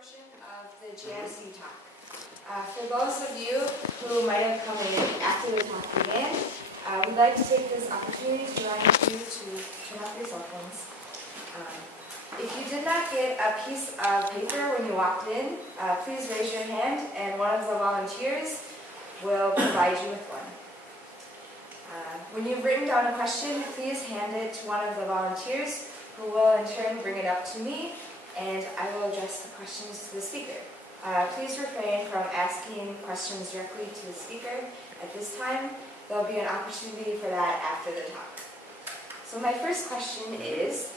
portion of the GIC Talk. For those of you who might have come in after the talk began, we'd like to take this opportunity to remind you to turn off your cell phones. If you did not get a piece of paper when you walked in, please raise your hand and one of the volunteers will provide you with one. When you've written down a question, please hand it to one of the volunteers who will in turn bring it up to me, and I will address the questions to the speaker. Please refrain from asking questions directly to the speaker at this time. There will be an opportunity for that after the talk. So my first question is,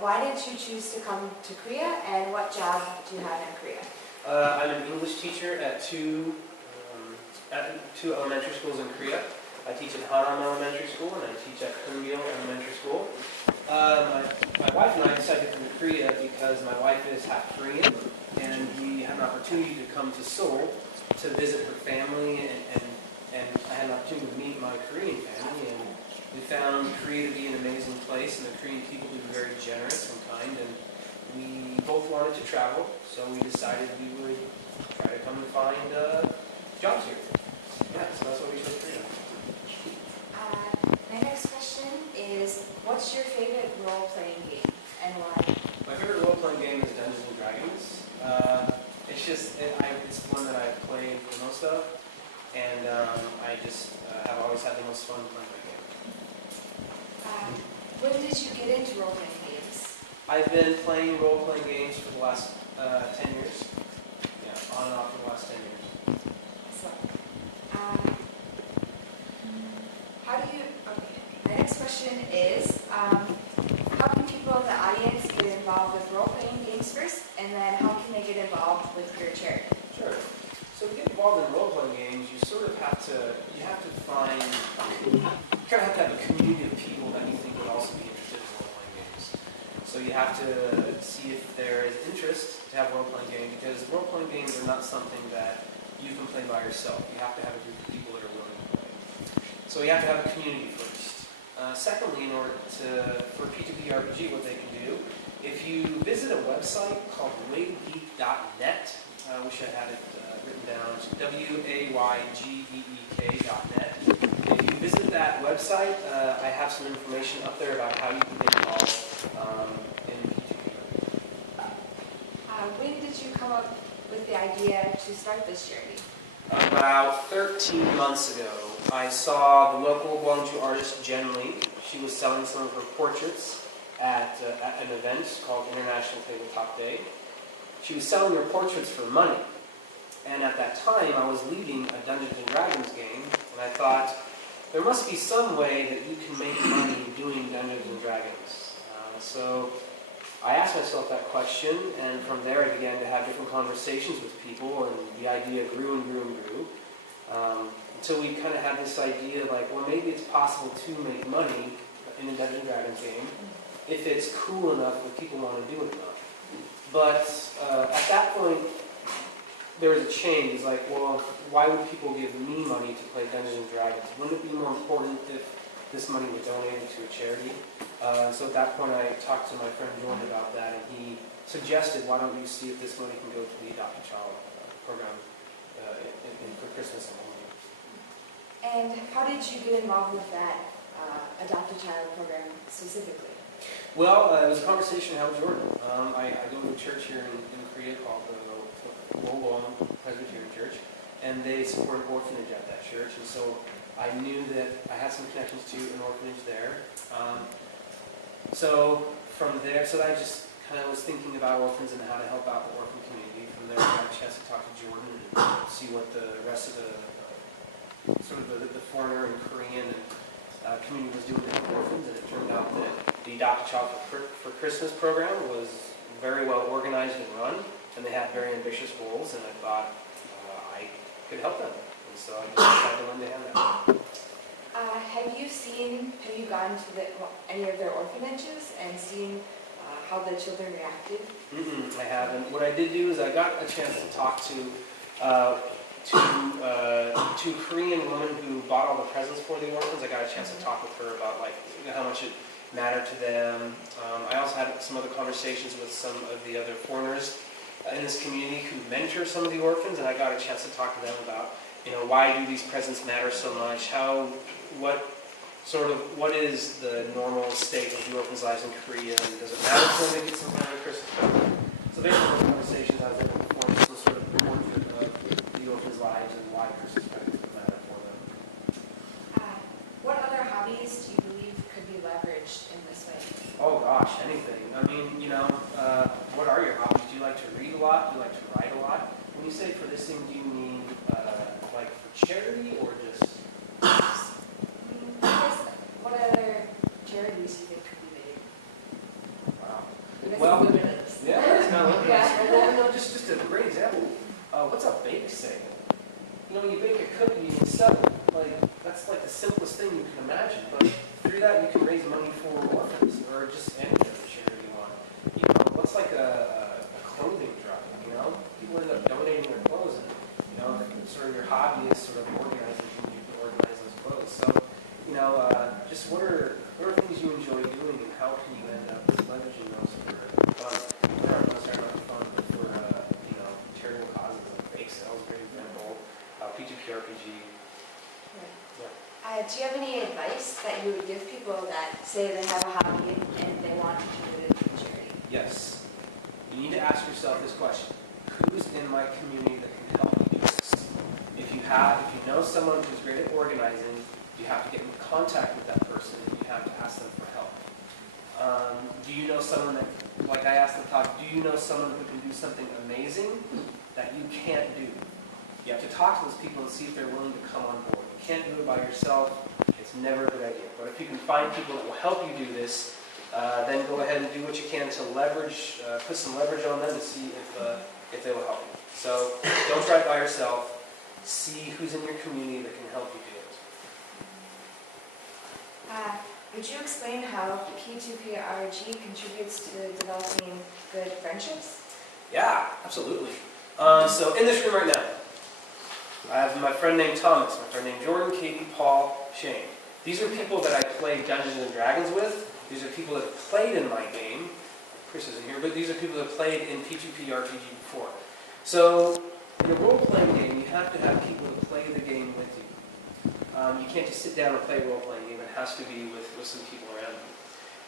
why did you choose to come to Korea, and what job do you have in Korea? I'm an English teacher at two elementary schools in Korea. I teach at Hanam Elementary School and I teach at Keungil Elementary School. My wife and I decided to come to Korea because my wife is half Korean, and we had an opportunity to come to Seoul to visit her family, and I had an opportunity to meet my Korean family, and we found Korea to be an amazing place, and the Korean people to be very generous and kind, and we both wanted to travel, so we decided we would try to come and find jobs here. Yeah, so that's why we chose Korea. My next question is, what's your favorite role-playing game, and why? My favorite role-playing game is Dungeons and Dragons. It's one that I've played the most of, and I just have always had the most fun playing that game. When did you get into role-playing games? I've been playing role-playing games for the last 10 years. Yeah, on and off for the last 10 years. So, my next question is, how can people in the audience get involved with role-playing games first, and then how can they get involved with your charity? Sure. So to get involved in role-playing games, you have to have a community of people that you think would also be interested in role-playing games. So you have to see if there is interest to have a role-playing game, because role-playing games are not something that you can play by yourself. You have to have a group of people that are willing to play. So you have to have a community first. Secondly, for P2PRPG, what they can do, if you visit a website called waygeek.net, I wish I had it written down, waygeek.net. If you visit that website, I have some information up there about how you can get involved in P2PRPG. When did you come up with the idea to start this charity? About 13 months ago, I saw the local Gwangju artist Jen Lee. She was selling some of her portraits at an event called International Tabletop Day. She was selling her portraits for money. And at that time, I was leading a Dungeons & Dragons game, and I thought, there must be some way that you can make money doing Dungeons & Dragons. So I asked myself that question, and from there I began to have different conversations with people, and the idea grew and grew and grew. Until we kind of had this idea like, well, maybe it's possible to make money in a Dungeons & Dragons game if it's cool enough and people want to do it enough. But at that point, there was a change. It's like, well, why would people give me money to play Dungeons & Dragons? Wouldn't it be more important if this money was donated to a charity? So at that point, I talked to my friend Jordan about that, and he suggested, why don't you see if this money can go to the Adopt a Child program for Christmas and Holidays. And how did you get involved with that Adopt a Child program specifically? Well, it was a conversation I had with Jordan. I go to a church here in Korea called the Wolong Presbyterian Church, and they support an orphanage at that church, and so I knew that I had some connections to an orphanage there. So from there, so I just kind of was thinking about orphans and how to help out the orphan community. From there, I got a chance to talk to Jordan and see what the rest of the foreigner and Korean and community was doing with orphans, and it turned out that the Adopt a Child for Christmas program was very well organized and run, and they had very ambitious goals, and I thought I could help them, and so I just decided to lend a hand out. Have you gone to any of their orphanages and seen how the children reacted? I haven't. What I did do is I got a chance to talk to Korean women who bought all the presents for the orphans. I got a chance to talk with her about how much it mattered to them. I also had some other conversations with some of the other foreigners in this community who mentor some of the orphans, and I got a chance to talk to them about, why do these presents matter so much? What is the normal state of the orphans' lives in Korea, and does it matter to them to get some kind of Christmas present? So there's some conversations I was able to form some sort of portrait of the orphans' lives and why Christmas presents would matter for them. What other hobbies do you believe could be leveraged in this way? Oh gosh, anything. I mean, what are your hobbies? Do you like to read a lot? Do you like to write a lot? When you say for this thing, do you mean like for charity or just? What other charities do you think could be made? Wow. Because Well, it's limitless. Yeah, it's kind of Yeah. well, no, just a great example. What's a bake sale? You bake a cookie and sell it. That's like the simplest thing you can imagine. But through that, you can raise money for orphans or just any other charity you want. What's like a clothing drive? People end up donating their clothes, and sort of your hobby is sort of organizing things you can organize those clothes. So, just what are things you enjoy doing, and how can you end up leveraging those for fun? Not necessarily fun, but for charitable causes like bake sales, great example. P2PRPG. Do you have any advice that you would give people that say they have a hobby and they want to do it in charity? Yes. You need to ask yourself this question: who's in my community that can help me do this? If you know someone who's great at organizing, you have to get in contact with that person and you have to ask them for help. Do you know someone that, like I asked in the talk, do you know someone who can do something amazing that you can't do? You have to talk to those people and see if they're willing to come on board. You can't do it by yourself. It's never a good idea. But if you can find people that will help you do this, then go ahead and do what you can to leverage, put some leverage on them to see if they will help you. So don't try it by yourself. See who's in your community that can help you do it. Would you explain how P2PRPG contributes to developing good friendships? Yeah, absolutely. So in this room right now, I have my friend named Thomas, my friend named Jordan, Katie, Paul, Shane. These are people that I played Dungeons and Dragons with. These are people that have played in my game. Chris isn't here, but these are people that have played in P2PRPG before. So in a role-playing game, you have to have people that play the game with you. You can't just sit down and play a role-playing game. It has to be with some people around you.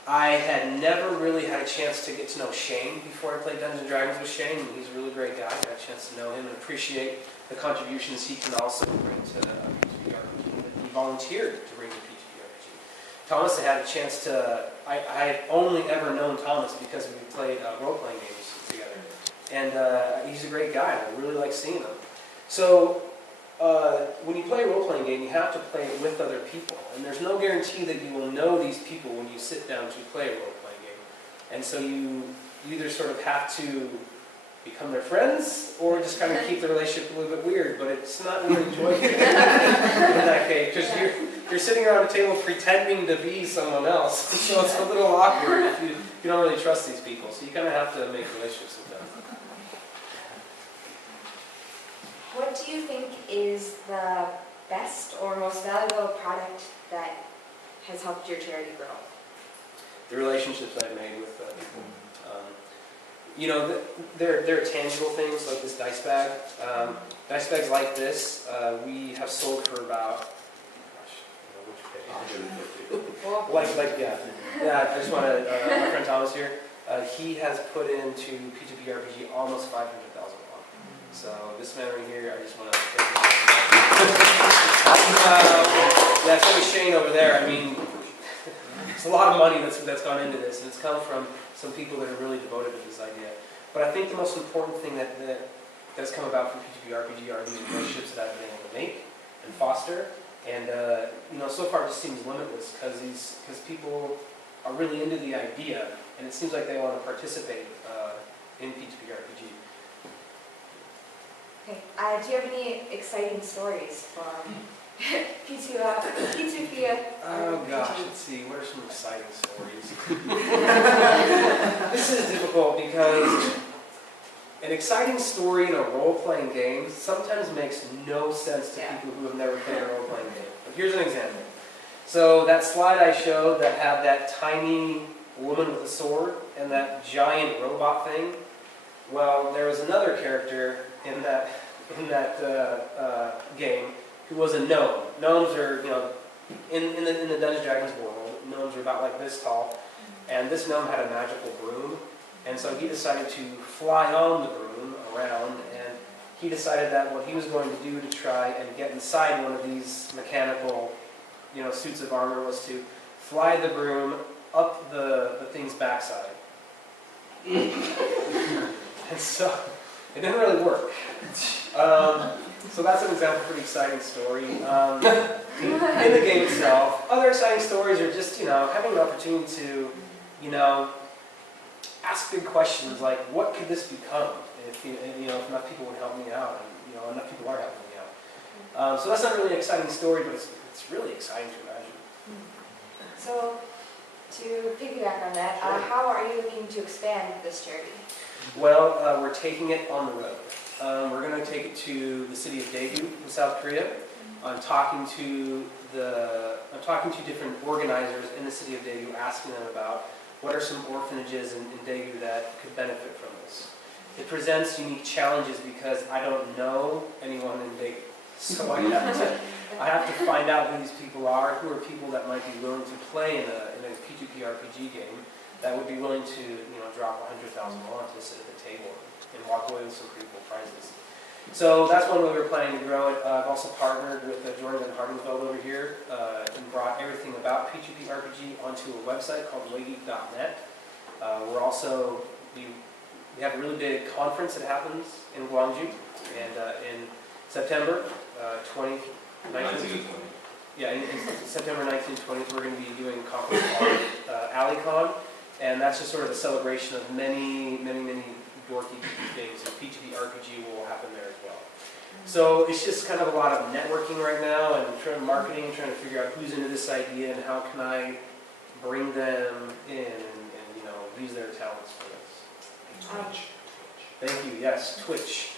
I had never really had a chance to get to know Shane before I played Dungeons & Dragons with Shane, and he's a really great guy. I got a chance to know him and appreciate the contributions he can also bring to P2PRPG that he volunteered to bring to P2PRPG. Thomas, I had a chance to, I had only ever known Thomas because we played role-playing games together. And he's a great guy, and I really like seeing him. So when you play a role-playing game, you have to play it with other people. And there's no guarantee that you will know these people when you sit down to play a role-playing game. And so you either sort of have to become their friends, or just kind of keep the relationship a little bit weird. But it's not really enjoyable in that case, because you're sitting around a table pretending to be someone else. So it's a little awkward if you don't really trust these people. So you kind of have to make relationships with them. What do you think is the best or most valuable product that has helped your charity grow? The relationships I've made with people. They're tangible things like this dice bag. Dice bags like this, we have sold for about, yeah. I just want to, my friend Thomas here, he has put into P2PRPG almost 500,000 won. So this man right here, I just want to thank him. Yeah, so is Shane over there. I mean, it's a lot of money that's gone into this, and it's come from some people that are really devoted to this idea. But I think the most important thing that's come about from P2PRPG are these relationships that I've been able to make and foster. And so far it just seems limitless because people are really into the idea, and it seems like they want to participate in P2PRPG. Okay. Do you have any exciting stories from P2PRPG? Oh gosh, let's see. What are some exciting stories? This is difficult because an exciting story in a role-playing game sometimes makes no sense to people who have never played a role-playing game. But here's an example. So that slide I showed that had that tiny woman with a sword and that giant robot thing, Well, there was another character in that game who was a gnome. Gnomes are, in the Dungeons and Dragons world, gnomes are about like this tall, and this gnome had a magical broom, and so he decided to fly on the broom around, and he decided that what he was going to do to try and get inside one of these mechanical, suits of armor was to fly the broom up the thing's backside. And so it didn't really work. So that's an example of a pretty exciting story. In the game itself, other exciting stories are just, having the opportunity to, ask big questions like, what could this become if enough people would help me out, and enough people are helping me out. So that's not really an exciting story, but it's really exciting to imagine. So, to piggyback on that, how are you looking to expand this charity? Well, we're taking it on the road. We're going to take it to the city of Daegu in South Korea. I'm talking to different organizers in the city of Daegu, asking them about what are some orphanages in Daegu that could benefit from this. It presents unique challenges because I don't know anyone in Daegu. So I have to find out who these people are, who are people that might be willing to play in a P2PRPG game that would be willing to drop 100,000 won to sit at the table and walk away with some pretty cool prizes. So that's one way we're planning to grow it. I've also partnered with Jordan and Hardingsveld over here and brought everything about P2PRPG onto a website called waygeek.net. We have a really big conference that happens in Gwangju, and in September 20th, 19th. Yeah, in September 19th, 20th, we're going to be doing a conference called AliCon, and that's just sort of a celebration of many dorky things, and P2PRPG will happen there as well. So it's just kind of a lot of networking right now, and marketing, trying to figure out who's into this idea and how can I bring them in and use their talents for this. Twitch. Thank you. Yes, Twitch.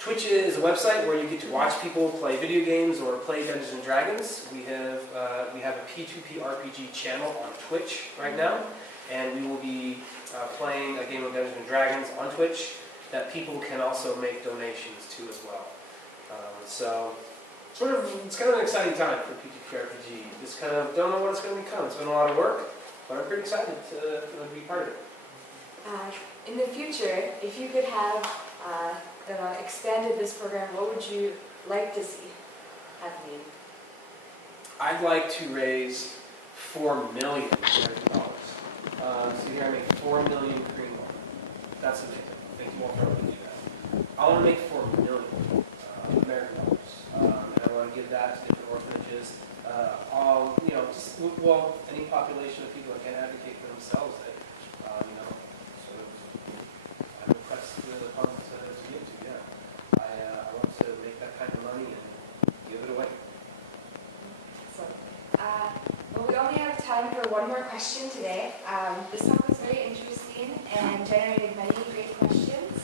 Twitch is a website where you get to watch people play video games or play Dungeons and Dragons. We have a P2PRPG channel on Twitch right now, and we will be playing a game of Dungeons and Dragons on Twitch that people can also make donations to as well. So it's kind of an exciting time for P2PRPG. Just kind of don't know what it's going to become. It's been a lot of work, but I'm pretty excited to be part of it. In the future, if you could have expanded this program, what would you like to see happening? I'd like to raise $4 million American dollars. So here I make 4 million Korean won. That's amazing. Thank you all for helping me do that. I want to make 4 million American dollars, and I want to give that to different orphanages. Any population of people that can't advocate for themselves, that sort of I request the funds to give to. Yeah, I want to make that kind of money and give it away. So, we only have time for one more question today. This talk was very interesting and generated many great questions.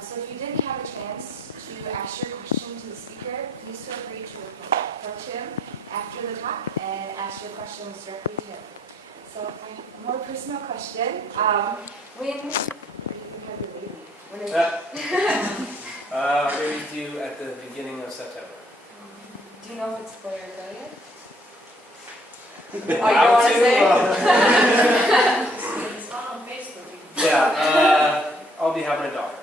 So if you didn't have a chance to ask your question to the speaker, please feel free to approach him after the talk and ask your questions directly to him. So a more personal question. When do you think have your baby? When is Baby's due at the beginning of September. Do you know if it's boy or girl yet? Oh, you don't want to say? It's not on Facebook. Yeah, I'll be having a daughter.